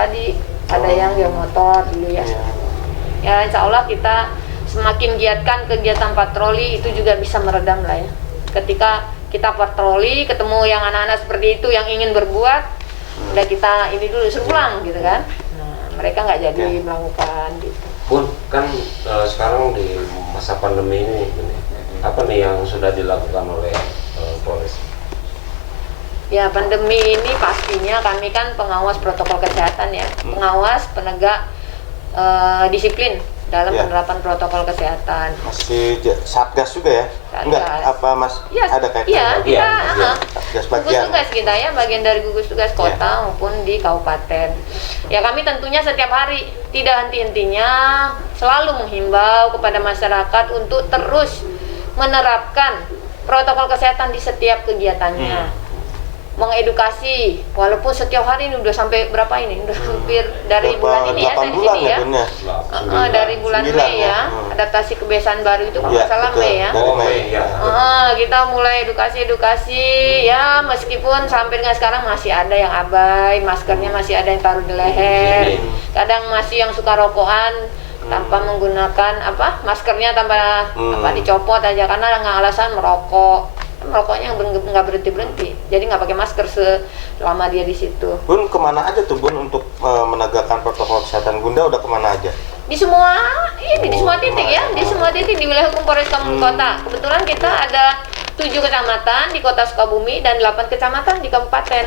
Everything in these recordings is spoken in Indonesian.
tadi ada yang motor dulu ya. Ya insya Allah kita semakin giatkan kegiatan patroli itu juga bisa meredam lah ya. Ketika kita patroli ketemu yang anak-anak seperti itu yang ingin berbuat, udah kita ini dulu suruh pulang gitu kan. Nah, mereka nggak jadi melakukan gitu. Bun, kan sekarang di masa pandemi ini apa nih yang sudah dilakukan oleh Polres? Ya pandemi ini pastinya kami kan pengawas protokol kesehatan ya, pengawas penegak disiplin dalam penerapan protokol kesehatan. Masih satgas juga ya? Satgas. Enggak, apa Mas? Ya, ada kaitannya? iya, kita Satgas gugus bagian. tugas kita ya, bagian dari gugus tugas kota maupun di kabupaten. Ya kami tentunya setiap hari tidak henti-hentinya selalu menghimbau kepada masyarakat untuk terus menerapkan protokol kesehatan di setiap kegiatannya. Mengedukasi, walaupun setiap hari ini udah sampai berapa ini? Udah hampir dari bulan ini ya, dari sini ya. Dari bulan Mei ya. Adaptasi kebiasaan baru itu kalau nggak salah Mei ya. Dari Mei. Kita mulai edukasi ya, meskipun sampai dengan sekarang masih ada yang abai, maskernya masih ada yang taruh di leher. Kadang masih yang suka rokokan tanpa menggunakan maskernya tanpa dicopot aja karena nggak alasan merokok. Merokoknya nggak berhenti, jadi nggak pakai masker selama dia di situ. Bun, kemana aja tuh Bun untuk menegakkan protokol kesehatan? Bunda udah kemana aja? Di semua di semua titik ya, di semua titik di wilayah hukum Polres Kampung Kota. Kebetulan kita ada 7 kecamatan di Kota Sukabumi dan 8 kecamatan di kabupaten.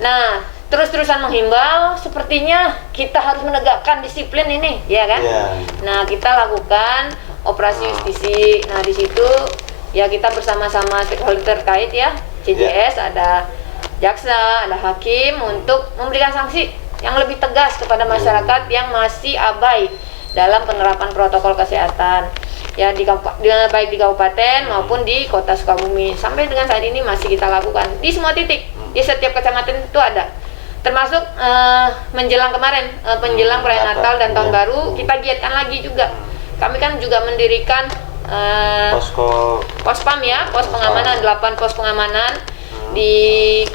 Nah, terus-terusan menghimbau, sepertinya kita harus menegakkan disiplin ini, ya kan? Nah, kita lakukan operasi justisi. Nah, di situ ya kita bersama-sama stakeholder terkait ya, CJS, ada jaksa, ada hakim untuk memberikan sanksi yang lebih tegas kepada masyarakat yang masih abai dalam penerapan protokol kesehatan. Ya baik di kabupaten maupun di Kota Sukabumi. Sampai dengan saat ini masih kita lakukan di semua titik. Di setiap kecamatan itu ada. Termasuk menjelang kemarin, menjelang perayaan Natal dan Tahun Baru, kita giatkan lagi juga. Kami kan juga mendirikan pospam ya, pos pengamanan, 8 pos pengamanan di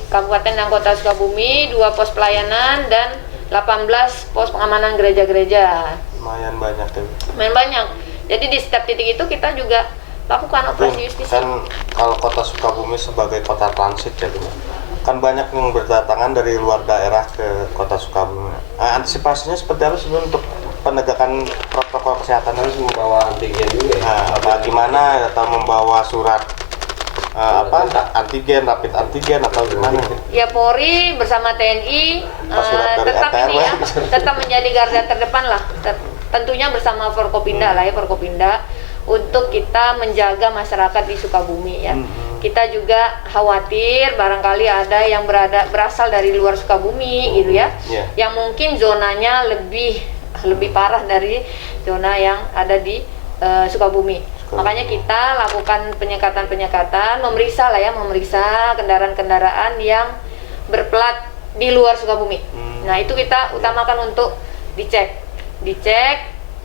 Kabupaten dan Kota Sukabumi, 2 pos pelayanan dan 18 pos pengamanan gereja-gereja. Lumayan banyak ya. Lumayan banyak. Jadi di setiap titik itu kita juga lakukan operasi justisi. Kan kalau Kota Sukabumi sebagai kota transit ya, kan banyak yang berdatangan dari luar daerah ke Kota Sukabumi. Antisipasinya seperti apa sih untuk penegakan protokol kesehatan? Harus membawa antigen juga ya? Gimana, atau membawa surat antigen, rapid antigen atau gimana? Ya Polri bersama TNI tetap ini ya, tetap menjadi garda terdepan lah. Tentunya bersama Forkopimda lah ya, Forkopimda, untuk kita menjaga masyarakat di Sukabumi ya. Kita juga khawatir barangkali ada yang berasal dari luar Sukabumi gitu ya, yang mungkin zonanya lebih parah dari zona yang ada di Sukabumi. Makanya kita lakukan penyekatan, memeriksa kendaraan-kendaraan yang berplat di luar Sukabumi. Nah itu kita utamakan untuk dicek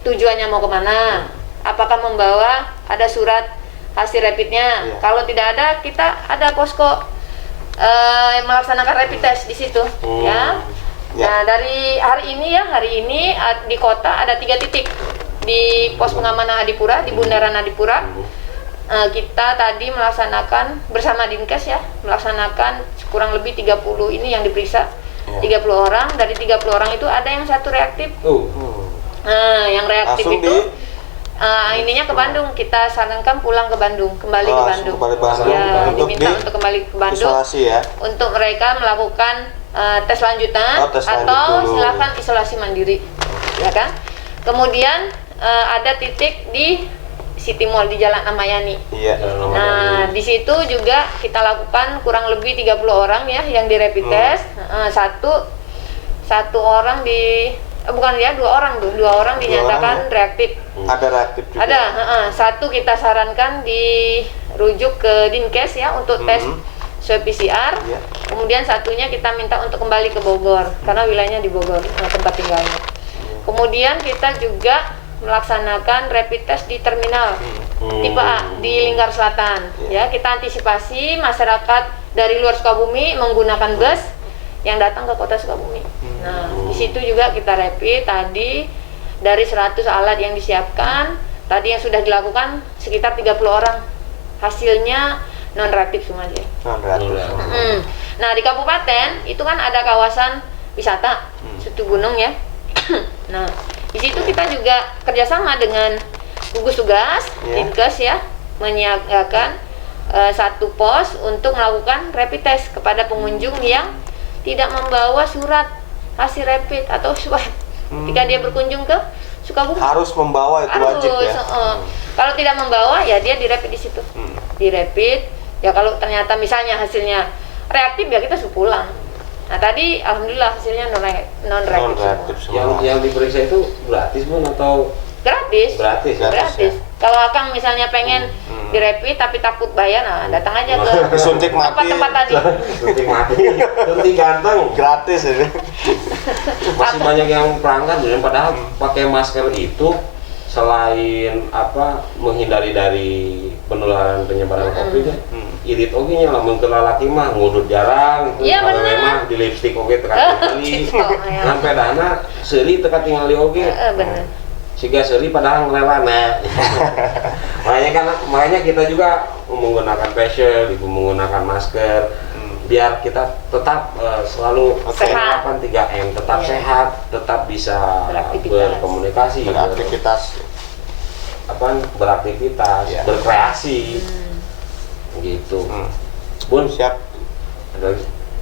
tujuannya mau kemana, apakah membawa ada surat hasil rapidnya. Kalau tidak ada, kita ada posko melaksanakan rapid test di situ ya. Nah dari hari ini di kota ada 3 titik di pos pengamanan Adipura, di Bundaran Adipura. Kita tadi melaksanakan bersama Dinkes ya, melaksanakan kurang lebih 30 ini yang diperiksa, 30 orang. Dari 30 orang itu ada yang 1 reaktif. Yang reaktif langsung itu ininya ke Bandung. Kita sarankan pulang ke Bandung, kembali ke Bandung. Ya, diminta untuk kembali ke Bandung isolasi ya, untuk mereka melakukan tes lanjutan atau silakan isolasi mandiri, ya kan. Kemudian ada titik di City Mall di Jalan Amayani. Nah, di situ juga kita lakukan kurang lebih 30 orang ya yang di rapid test. Satu orang dua orang dinyatakan reaktif. Ada reaktif juga. Ada, satu kita sarankan dirujuk ke Dinkes ya untuk tes swab PCR. Kemudian satunya kita minta untuk kembali ke Bogor karena wilayahnya di Bogor, tempat tinggalnya. Kemudian kita juga melaksanakan rapid test di terminal tipe A di Lingkar Selatan. Ya, kita antisipasi masyarakat dari luar Sukabumi menggunakan bus yang datang ke Kota Sukabumi. Nah, Di situ juga kita rapid tadi dari 100 alat yang disiapkan, tadi yang sudah dilakukan sekitar 30 orang. Hasilnya non reaktif semua sih. Nah, di kabupaten itu kan ada kawasan wisata Situ Gunung ya. Nah, di situ kita juga kerjasama dengan gugus tugas, Dinkes ya, menyiagakan satu pos untuk melakukan rapid test kepada pengunjung yang tidak membawa surat hasil rapid atau swab. Ketika dia berkunjung ke Sukabumi Harus membawa, itu wajib ya. Kalau tidak membawa ya dia dirapid di situ. Dirapid ya, kalau ternyata misalnya hasilnya reaktif ya kita suruh pulang. Nah, tadi alhamdulillah hasilnya non reaktif semua. Yang diperiksa itu gratis Bun atau Gratis. gratis? Gratis. Kalau Akang misalnya pengen dirapid tapi takut bayar, nah datang aja ke Suntik mati. tempat-tempat tadi. Suntik mati, suntik ganteng. Gratis ini. Masih banyak yang pelanggan dan padahal pakai masker itu selain menghindari dari penularan penyebaran COVID ya. Irit oge nya lamun ke lalaki mah ngudut jarang gitu. Iya, Kalau bener. memang di lipstik oge teka tinggali. Gitu, ya. Ngan pedana seuri teka tinggali oge. Bener. Siga seuri padahal ngelelana. makanya kita juga menggunakan face shield, menggunakan masker biar kita tetap selalu Sehat. 3M, tetap Iya. sehat, tetap bisa berkomunikasi, beraktivitas, Iya. berkreasi. Gitu. Bun, Siap. ada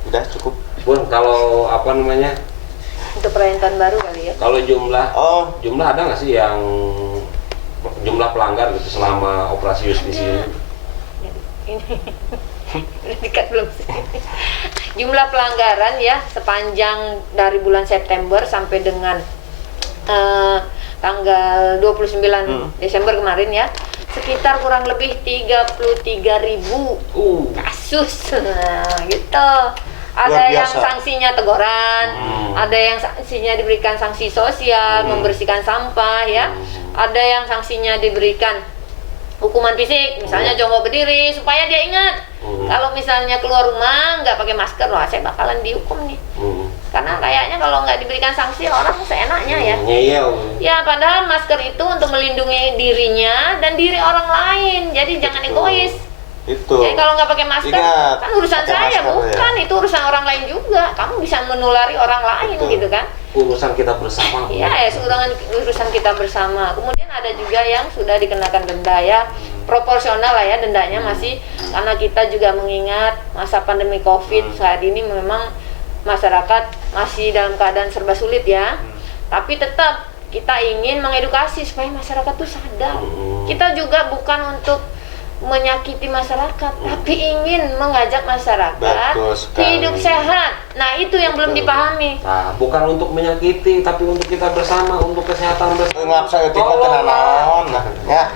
Udah cukup. Bun, kalau Untuk perayaan tahun baru kali ya. kalau Oh, jumlah ada nggak sih yang jumlah pelanggar gitu selama operasi justisi ini? Ini udah dekat belum sih? Jumlah pelanggaran ya sepanjang dari bulan September sampai dengan tanggal 29 Desember kemarin ya, sekitar kurang lebih 33.000 kasus. Nah, gitu. Ada Luar yang biasa. sanksinya teguran, ada yang sanksinya diberikan sanksi sosial, membersihkan sampah ya. Ada yang sanksinya diberikan hukuman fisik, misalnya jongkok berdiri supaya dia ingat kalau misalnya keluar rumah nggak pakai masker, wah saya bakalan dihukum nih. Karena kayaknya kalau nggak diberikan sanksi orang seenaknya ya. Ngeyel. Ya, padahal masker itu untuk melindungi dirinya dan diri orang lain. Jadi jangan egois. itu. Jadi kalau nggak pakai masker, Ingat, kan urusan pakai saya, masker, bukan. Itu urusan orang lain juga. Kamu bisa menulari orang lain Betul. gitu kan. Urusan kita bersama. Iya, ya, urusan kita bersama. Kemudian ada juga yang sudah dikenakan denda ya. Proporsional lah ya dendanya masih, karena kita juga mengingat masa pandemi Covid saat ini memang masyarakat masih dalam keadaan serba sulit ya. Tapi tetap kita ingin mengedukasi supaya masyarakat tuh sadar. Kita juga bukan untuk menyakiti masyarakat, tapi ingin mengajak masyarakat Betul sekali. hidup sehat. Nah, itu yang belum dipahami. Nah, bukan untuk menyakiti, tapi untuk kita bersama, untuk kesehatan bersama. Ngap saya tiba tenang naon nah ya.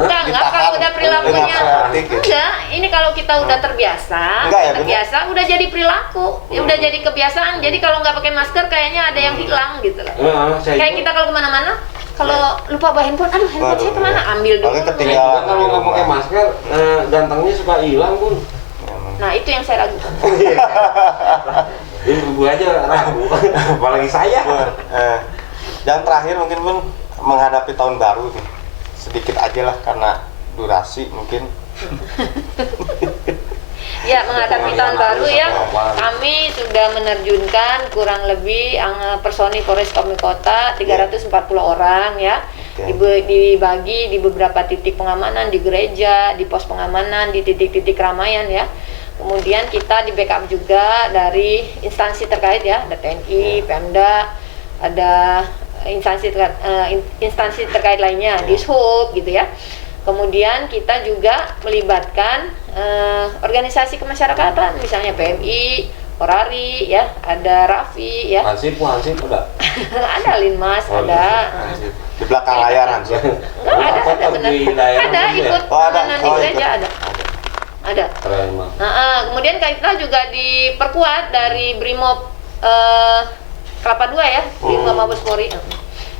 Enggak, kalau udah perilakunya. Ngap saya etik. Enggak, ini kalau kita udah terbiasa, Enggak ya, terbiasa udah jadi perilaku, ya udah jadi kebiasaan. Jadi kalau nggak pakai masker kayaknya ada yang hilang gitu loh. Kayak kita kalau kemana-mana, kalau lupa bawa handphone, aduh handphone saya kemana? Ambil dulu. Paling ketinggalan. Kalau nggak pakai masker, gantengnya suka hilang Bun. Nah, itu yang saya ragukan. Ibu aja ragu, apalagi saya. Yang terakhir mungkin Bun, menghadapi tahun baru nih, sedikit aja lah karena durasi mungkin. Ya, menghadapi tahun baru ya, kami sudah menerjunkan kurang lebih personil Polres Sukabumi Kota 340 orang ya. Dibagi di beberapa titik pengamanan, di gereja, di pos pengamanan, di titik-titik keramaian ya. Kemudian kita di backup juga dari instansi terkait ya, ada TNI, Pemda, ada instansi terkait lainnya, Dishub gitu ya. Kemudian kita juga melibatkan organisasi kemasyarakatan, misalnya PMI, Orari, ya, ada Raffi, ya, Hansip udah. ada Linmas, ada. Di belakang layar Hansip. Enggak ada benar. Ada ikut pengamanan di gereja, ada. Keren mah. Kemudian kita juga diperkuat dari Brimob Kelapa 2 ya, Brimob Mabes Polri,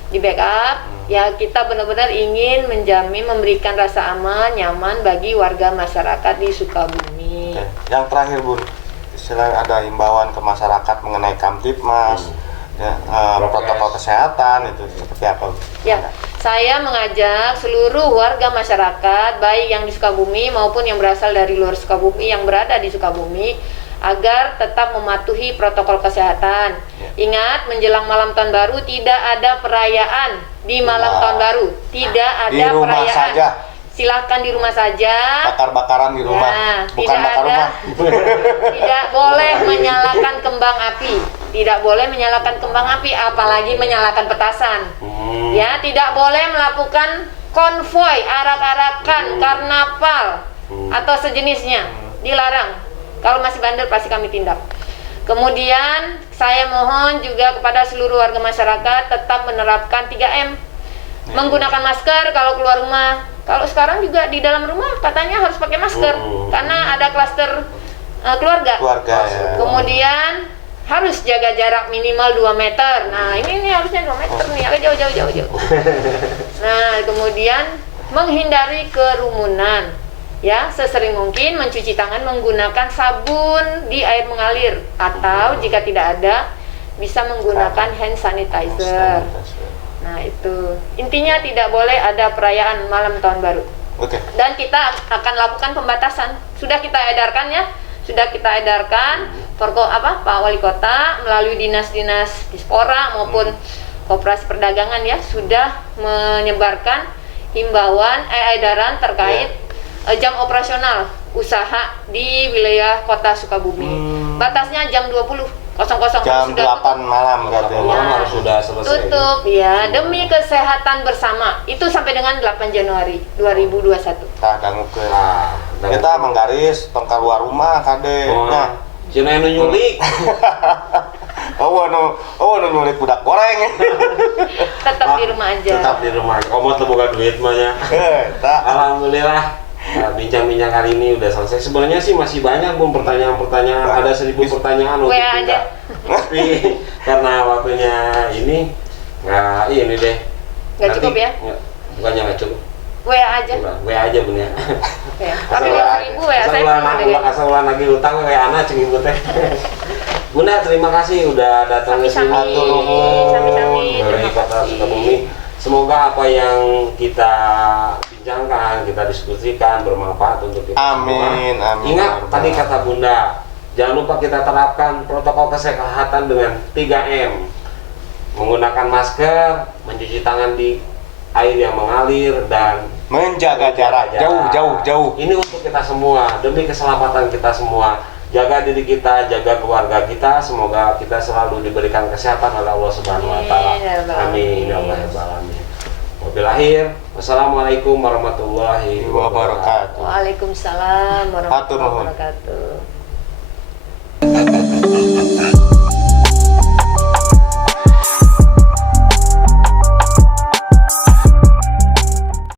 di backup. Ya, kita benar-benar ingin menjamin, memberikan rasa aman, nyaman bagi warga masyarakat di Sukabumi. Yang terakhir Bun, selain ada himbauan ke masyarakat mengenai Kamtibmas ya, protokol kesehatan itu seperti apa? Ya, saya mengajak seluruh warga masyarakat, baik yang di Sukabumi maupun yang berasal dari luar Sukabumi, yang berada di Sukabumi, agar tetap mematuhi protokol kesehatan. Ingat, menjelang malam tahun baru tidak ada perayaan di malam tahun baru. Tidak ada Di rumah perayaan. saja. Silahkan di rumah saja. Bakar-bakaran di rumah, Ya, bukan tidak bakar ada. rumah. Tidak boleh menyalakan kembang api. Tidak boleh menyalakan kembang api, apalagi menyalakan petasan. Ya, tidak boleh melakukan konvoy, arak-arakan, karnaval atau sejenisnya. Dilarang. Kalau masih bandel pasti kami tindak. Kemudian saya mohon juga kepada seluruh warga masyarakat tetap menerapkan 3M. Menggunakan masker kalau keluar rumah. Kalau sekarang juga di dalam rumah katanya harus pakai masker karena ada klaster keluarga. Keluarga ya. Kemudian harus jaga jarak minimal 2 meter. Nah, ini harusnya 2 meter nih, agak jauh. Nah, kemudian menghindari kerumunan. Ya, sesering mungkin mencuci tangan menggunakan sabun di air mengalir atau jika tidak ada bisa menggunakan hand sanitizer. Nah, itu intinya tidak boleh ada perayaan malam tahun baru. Oke. Dan kita akan lakukan pembatasan. Sudah kita edarkan ya. Sudah kita edarkan Pak Wali Kota melalui dinas-dinas Dispora maupun Koperasi Perdagangan ya sudah menyebarkan himbauan edaran terkait jam operasional usaha di wilayah Kota Sukabumi. Batasnya jam 20.00 Jam 8 sudah tutup. malam berarti. Ya. harus sudah selesai. Tutup ya demi kesehatan bersama. Itu sampai dengan 8 Januari 2021. Tah dangukeun. Nah, Kita menggaris tong keluar rumah kade. Nah, Cina nu nyulik. nu nyulik budak goreng. Tetap di rumah aja. Tetap di rumah. Komot teu boga duit mah nya. Tah. Alhamdulillah. Nah, bincang-bincang kali ini udah selesai. Sebenarnya sih masih banyak pertanyaan-pertanyaan. Ada 1000 pertanyaan untuk WA kita. aja. Tapi karena waktunya ini nggak ini deh. Nggak cukup ya? Bukannya nggak cukup. WA aja. WA aja Bun ya. Ya. Tapi 5.000 WA saya Asal ulah lagi utang WA anak cing ibu teh. Bunda, terima kasih udah datang ke sini. Sami-sami. Dari Terima Kota kasih. Sukabumi. Semoga apa yang kita bincangkan, kita diskusikan bermanfaat untuk kita semua. Amin. Ingat tadi kata Bunda, jangan lupa kita terapkan protokol kesehatan dengan 3M. Menggunakan masker, mencuci tangan di air yang mengalir dan Menjaga jarak jauh. Ini untuk kita semua, demi keselamatan kita semua. Jaga diri kita, jaga keluarga kita. Semoga kita selalu diberikan kesehatan oleh Allah Subhanahu wa taala. Amin ya Allah ya alamin. Wabil akhir. Wassalamualaikum warahmatullahi wabarakatuh. Waalaikumsalam warahmatullahi Hatur nuhun. wabarakatuh.